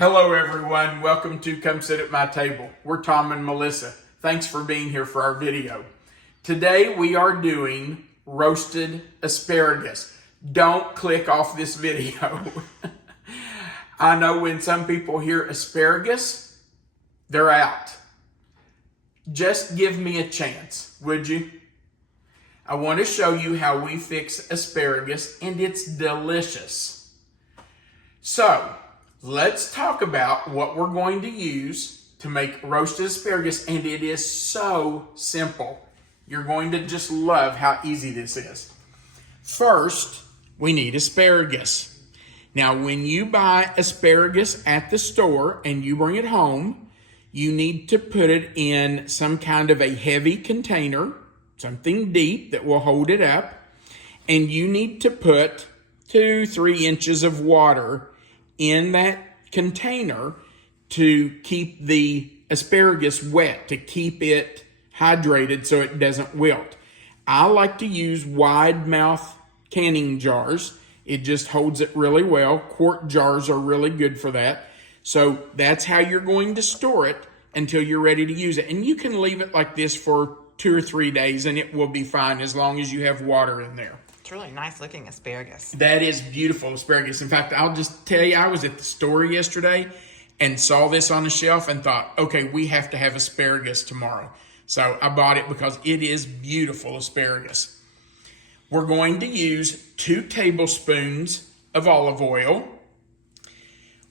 Hello everyone, welcome to Come Sit at My Table. We're Tom and Melissa. Thanks for being here for our video. Today we are doing roasted asparagus. Don't click off this video. I know when some people hear asparagus, they're out. Just give me a chance, would you? I want to show you how we fix asparagus, and it's delicious. So, let's talk about what we're going to use to make roasted asparagus, and it is so simple. You're going to just love how easy this is. First, we need asparagus. Now, when you buy asparagus at the store and you bring it home, you need to put it in some kind of a heavy container, something deep that will hold it up, and you need to put 2-3 inches of water in that container to keep the asparagus wet, to keep it hydrated so it doesn't wilt. I like to use wide mouth canning jars. It just holds it really well. Quart jars are really good for that. So that's how you're going to store it until you're ready to use it. And you can leave it like this for 2 or 3 days and it will be fine as long as you have water in there. It's really nice looking asparagus. That is beautiful asparagus. In fact, I'll just tell you, I was at the store yesterday and saw this on the shelf and thought, okay, we have to have asparagus tomorrow. So I bought it because it is beautiful asparagus. We're going to use 2 tablespoons of olive oil.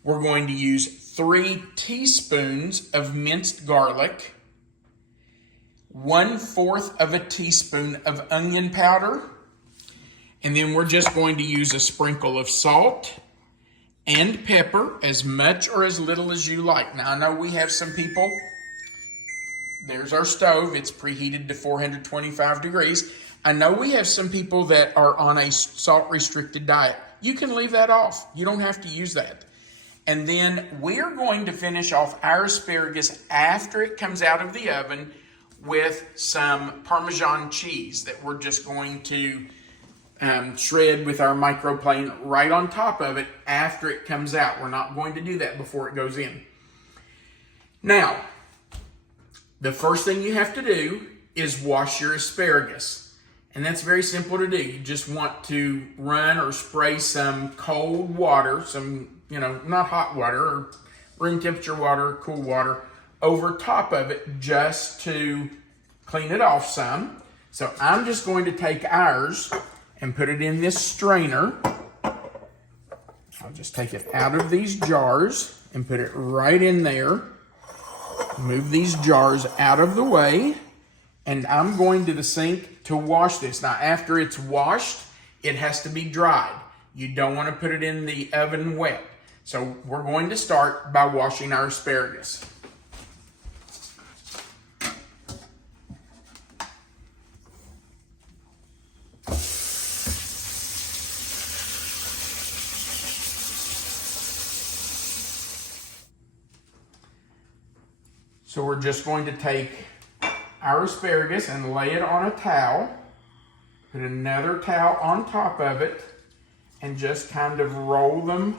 We're going to use 3 teaspoons of minced garlic, 1/4 of a teaspoon of onion powder, and then we're just going to use a sprinkle of salt and pepper, as much or as little as you like. Now, I know we have some people, there's our stove, it's preheated to 425 degrees. I know we have some people that are on a salt-restricted diet. You can leave that off. You don't have to use that. And then we're going to finish off our asparagus after it comes out of the oven with some Parmesan cheese that we're just going to shred with our microplane right on top of it after it comes out. We're not going to do that before it goes in. Now, the first thing you have to do is wash your asparagus. And that's very simple to do. You just want to run or spray some cold water, some, not hot water, or room temperature water, cool water, over top of it just to clean it off some. So I'm just going to take ours and put it in this strainer. I'll just take it out of these jars and put it right in there. Move these jars out of the way. And I'm going to the sink to wash this. Now, after it's washed, it has to be dried. You don't want to put it in the oven wet. So we're going to start by washing our asparagus. So we're just going to take our asparagus and lay it on a towel, put another towel on top of it, and just kind of roll them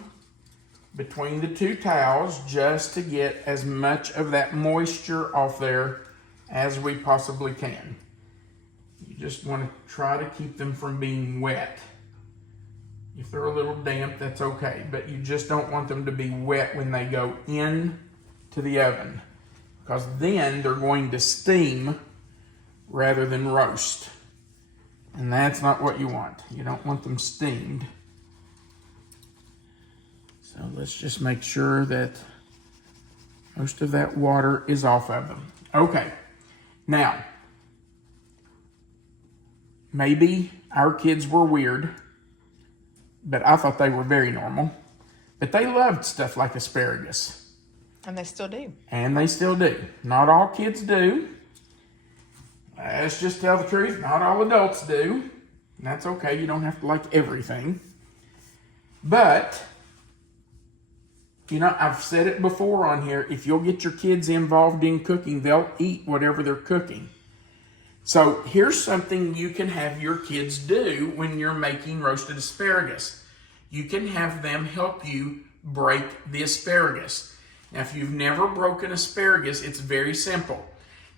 between the 2 towels just to get as much of that moisture off there as we possibly can. You just want to try to keep them from being wet. If they're a little damp, that's okay, but you just don't want them to be wet when they go in to the oven, because then they're going to steam rather than roast. And that's not what you want. You don't want them steamed. So let's just make sure that most of that water is off of them. Okay, now, maybe our kids were weird, but I thought they were very normal. But they loved stuff like asparagus. And they still do. And they still do. Not all kids do. Let's just tell the truth. Not all adults do. And that's okay. You don't have to like everything. But, I've said it before on here. If you'll get your kids involved in cooking, they'll eat whatever they're cooking. So here's something you can have your kids do when you're making roasted asparagus. You can have them help you break the asparagus. Now, if you've never broken asparagus, it's very simple.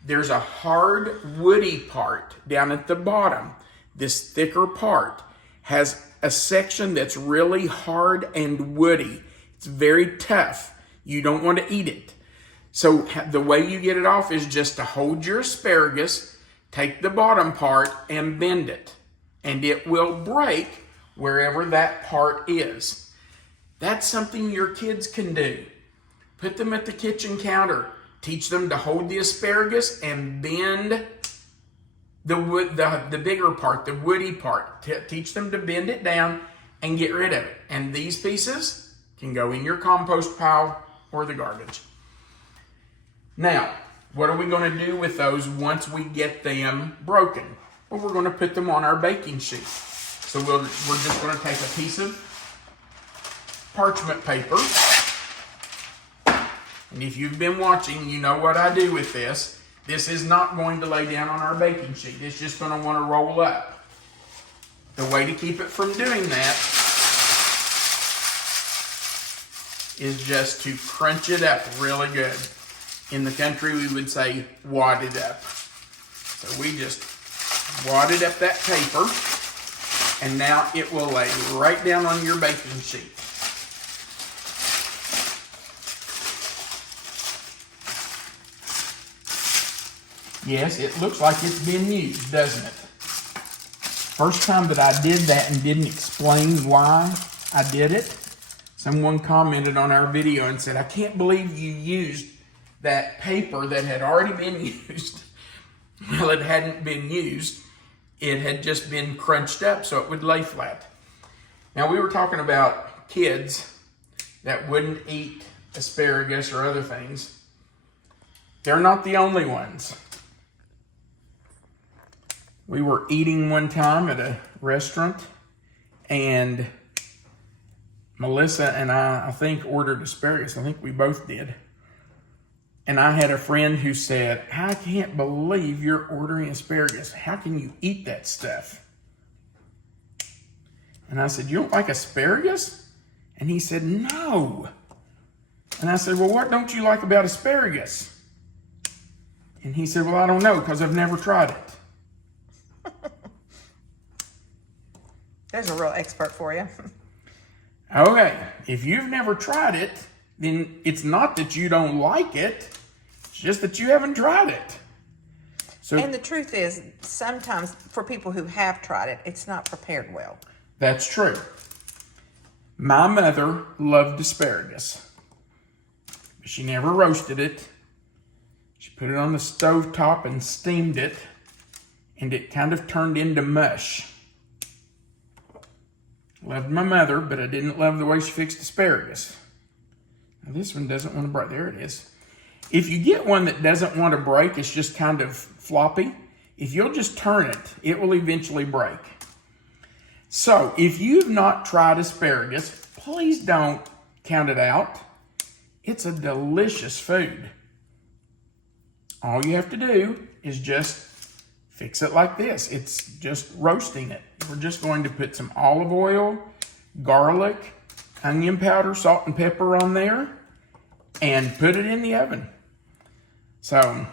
There's a hard, woody part down at the bottom. This thicker part has a section that's really hard and woody. It's very tough. You don't want to eat it. So the way you get it off is just to hold your asparagus, take the bottom part and bend it. And it will break wherever that part is. That's something your kids can do. Put them at the kitchen counter. Teach them to hold the asparagus and bend the bigger part, the woody part. Teach them to bend it down and get rid of it. And these pieces can go in your compost pile or the garbage. Now, what are we going to do with those once we get them broken? Well, we're going to put them on our baking sheet. So we're just going to take a piece of parchment paper. And if you've been watching, you know what I do with this. This is not going to lay down on our baking sheet. It's just going to want to roll up. The way to keep it from doing that is just to crunch it up really good. In the country, we would say wad it up. So we just wadded up that paper, and now it will lay right down on your baking sheet. Yes, it looks like it's been used, doesn't it? First time that I did that and didn't explain why I did it, someone commented on our video and said, I can't believe you used that paper that had already been used. Well, it hadn't been used. It had just been crunched up so it would lay flat. Now, we were talking about kids that wouldn't eat asparagus or other things. They're not the only ones. We were eating one time at a restaurant, and Melissa and I think, ordered asparagus. I think we both did. And I had a friend who said, I can't believe you're ordering asparagus. How can you eat that stuff? And I said, you don't like asparagus? And he said, no. And I said, well, what don't you like about asparagus? And he said, well, I don't know, because I've never tried it. There's a real expert for you. Okay, if you've never tried it, then it's not that you don't like it, it's just that you haven't tried it. So, and the truth is, sometimes for people who have tried it, it's not prepared well. That's true. My mother loved asparagus. She never roasted it. She put it on the stove top and steamed it, and it kind of turned into mush. Loved my mother, but I didn't love the way she fixed asparagus. Now this one doesn't want to break. There it is. If you get one that doesn't want to break, it's just kind of floppy. If you'll just turn it, it will eventually break. So if you've not tried asparagus, please don't count it out. It's a delicious food. All you have to do is just fix it like this. It's just roasting it. We're just going to put some olive oil, garlic, onion powder, salt and pepper on there, and put it in the oven. So,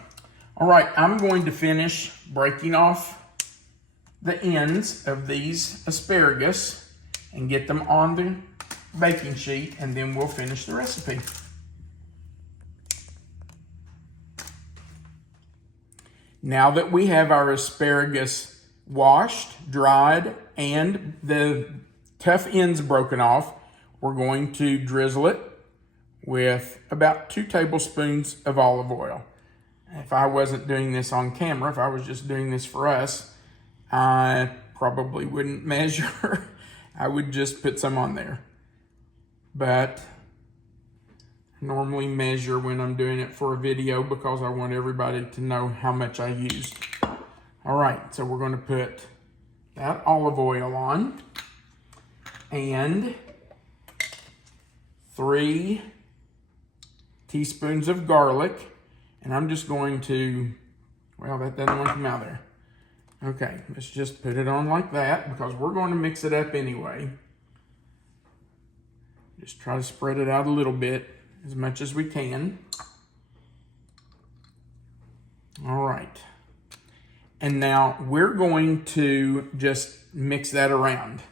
all right, I'm going to finish breaking off the ends of these asparagus and get them on the baking sheet, and then we'll finish the recipe. Now that we have our asparagus washed, dried, and the tough ends broken off, we're going to drizzle it with about 2 tablespoons of olive oil. If I wasn't doing this on camera, if I was just doing this for us, I probably wouldn't measure. I would just put some on there. But I normally measure when I'm doing it for a video because I want everybody to know how much I used. All right, so we're going to put that olive oil on and 3 teaspoons of garlic. And I'm just going to, well, that doesn't want to come out there. Okay, let's just put it on like that because we're going to mix it up anyway. Just try to spread it out a little bit, as much as we can. All right. And now we're going to just mix that around.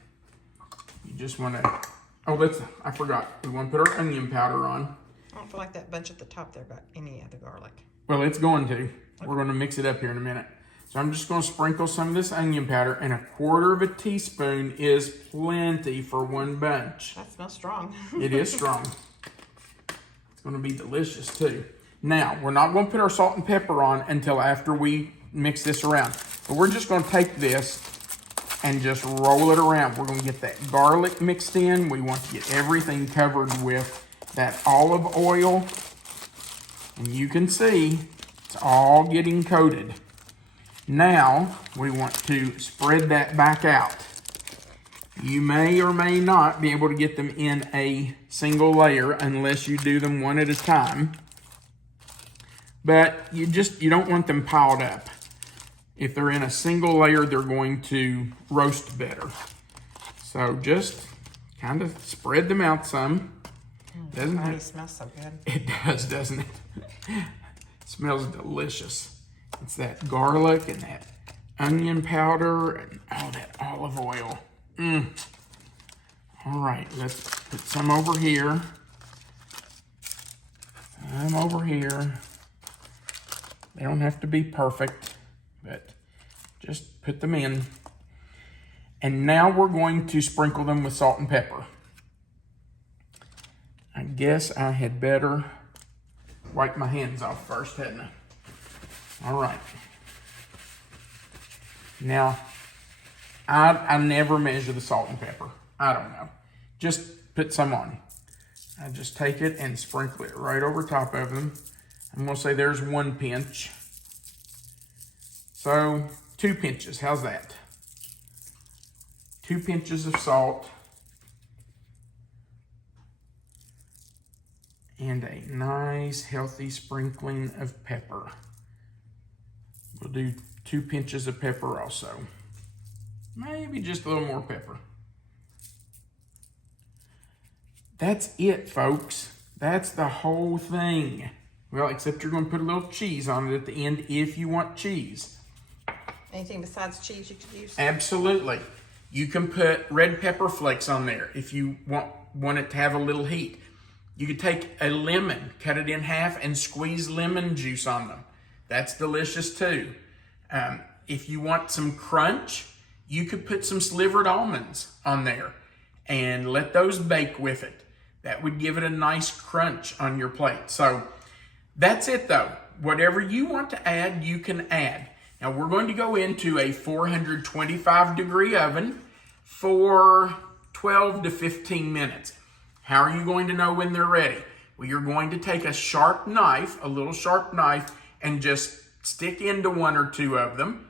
You just want to, I forgot. We want to put our onion powder on. I don't feel like that bunch at the top there got any of the garlic. Well, it's going to. We're going to mix it up here in a minute. So I'm just going to sprinkle some of this onion powder, and 1/4 of a teaspoon is plenty for one bunch. That smells strong. It is strong. It's going to be delicious too. Now, we're not going to put our salt and pepper on until after we mix this around. But we're just going to take this and just roll it around. We're going to get that garlic mixed in. We want to get everything covered with that olive oil. And you can see it's all getting coated. Now, we want to spread that back out. You may or may not be able to get them in a single layer unless you do them one at a time. But you don't want them piled up. If they're in a single layer, they're going to roast better. So just kind of spread them out some. Doesn't it? It smells so good. It does, doesn't it? It smells delicious. It's that garlic and that onion powder and all that olive oil. All right, let's put some over here. Some over here. They don't have to be perfect, but just put them in. And now we're going to sprinkle them with salt and pepper. I guess I had better wipe my hands off first, hadn't I? All right. Now, I never measure the salt and pepper. I don't know. Just put some on. I just take it and sprinkle it right over top of them. I'm going to say there's 1 pinch. So 2 pinches, how's that? 2 pinches of salt. And a nice healthy sprinkling of pepper. We'll do 2 pinches of pepper also. Maybe just a little more pepper. That's it, folks. That's the whole thing. Well, except you're going to put a little cheese on it at the end if you want cheese. Anything besides cheese you could use? Absolutely. You can put red pepper flakes on there if you want it to have a little heat. You could take a lemon, cut it in half, and squeeze lemon juice on them. That's delicious too. If you want some crunch, you could put some slivered almonds on there and let those bake with it. That would give it a nice crunch on your plate. So that's it though. Whatever you want to add, you can add. Now we're going to go into a 425-degree oven for 12 to 15 minutes. How are you going to know when they're ready? Well, you're going to take a sharp knife, a little sharp knife, and just stick into 1 or 2 of them.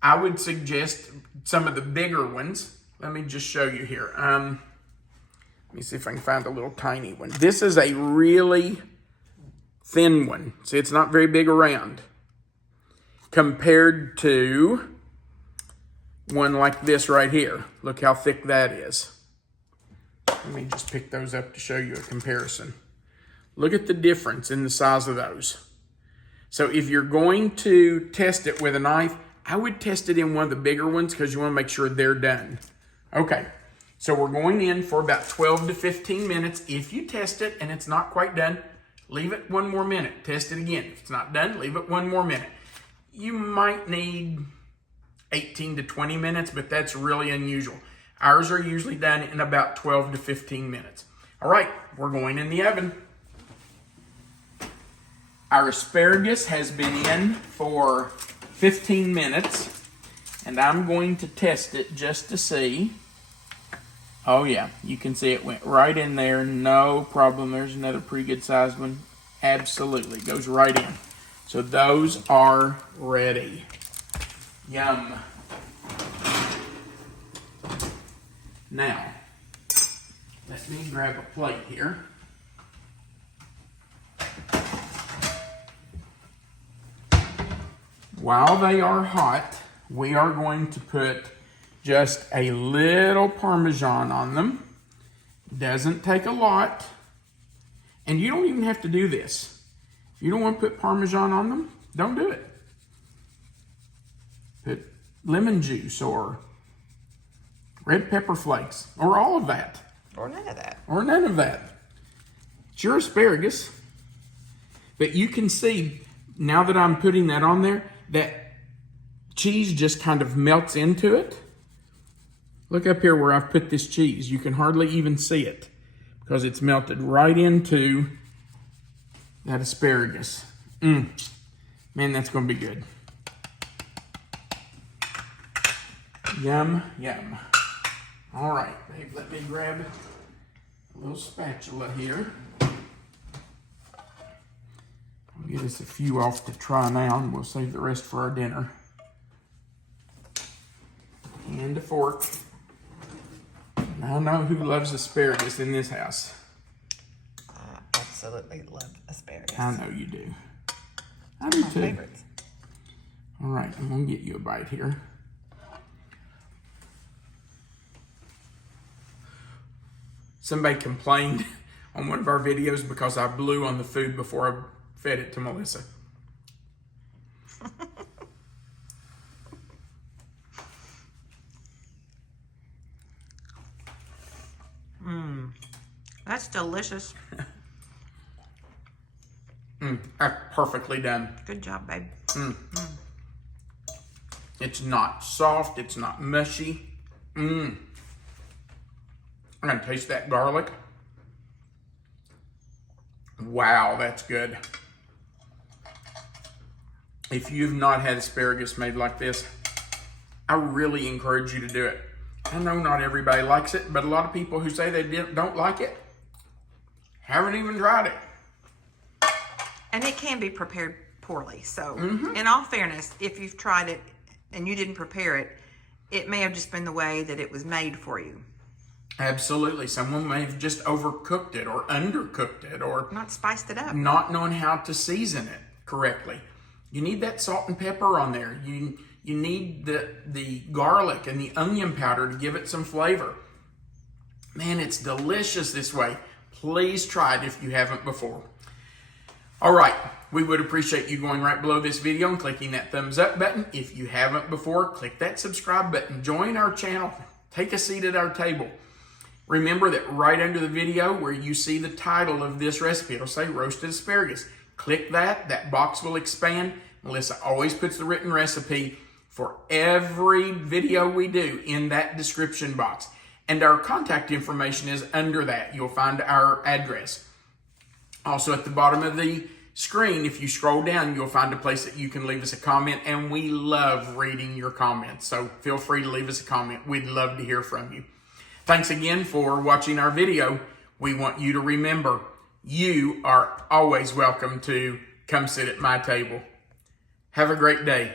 I would suggest some of the bigger ones. Let me just show you here. Let me see if I can find a little tiny one. This is a really thin one. See, it's not very big around compared to one like this right here. Look how thick that is. Let me just pick those up to show you a comparison. Look at the difference in the size of those. So if you're going to test it with a knife, I would test it in one of the bigger ones because you want to make sure they're done. Okay, so we're going in for about 12 to 15 minutes. If you test it and it's not quite done, leave it 1 more minute. Test it again. If it's not done, leave it 1 more minute. You might need 18 to 20 minutes, but that's really unusual. Ours are usually done in about 12 to 15 minutes. All right, we're going in the oven. Our asparagus has been in for 15 minutes, and I'm going to test it just to see. Oh yeah, you can see it went right in there, no problem. There's another pretty good sized one. Absolutely, goes right in. So those are ready. Yum. Now, let me grab a plate here. While they are hot, we are going to put just a little Parmesan on them. Doesn't take a lot. And you don't even have to do this. If you don't want to put Parmesan on them, don't do it. Put lemon juice or red pepper flakes or all of that. Or none of that. Or none of that. It's your asparagus. But you can see, now that I'm putting that on there, that cheese just kind of melts into it. Look up here where I've put this cheese. You can hardly even see it because it's melted right into that asparagus. Man, that's going to be good. Yum, yum. All right, babe, let me grab a little spatula here. I'll get us a few off to try now, and we'll save the rest for our dinner. And a fork. I know who loves asparagus in this house. I absolutely love asparagus. I know you do. I do too. Favorites. All right, I'm going to get you a bite here. Somebody complained on one of our videos because I blew on the food before I fed it to Melissa. That's delicious. Perfectly done. Good job, babe. It's not soft. It's not mushy. I'm going to taste that garlic. Wow, that's good. If you've not had asparagus made like this, I really encourage you to do it. I know not everybody likes it, but a lot of people who say they don't like it haven't even tried it. And it can be prepared poorly. So, in all fairness, if you've tried it and you didn't prepare it, it may have just been the way that it was made for you. Absolutely. Someone may have just overcooked it or undercooked it or Not spiced it up. not knowing how to season it correctly. You need that salt and pepper on there. You need the garlic and the onion powder to give it some flavor. Man, it's delicious this way. Please try it if you haven't before. All right, we would appreciate you going right below this video and clicking that thumbs up button. If you haven't before, click that subscribe button. Join our channel. Take a seat at our table. Remember that right under the video where you see the title of this recipe, it'll say roasted asparagus. Click that. That box will expand. Melissa always puts the written recipe for every video we do in that description box. And our contact information is under that. You'll find our address. Also at the bottom of the screen, if you scroll down, you'll find a place that you can leave us a comment, and we love reading your comments. So feel free to leave us a comment. We'd love to hear from you. Thanks again for watching our video. We want you to remember, you are always welcome to come sit at my table. Have a great day.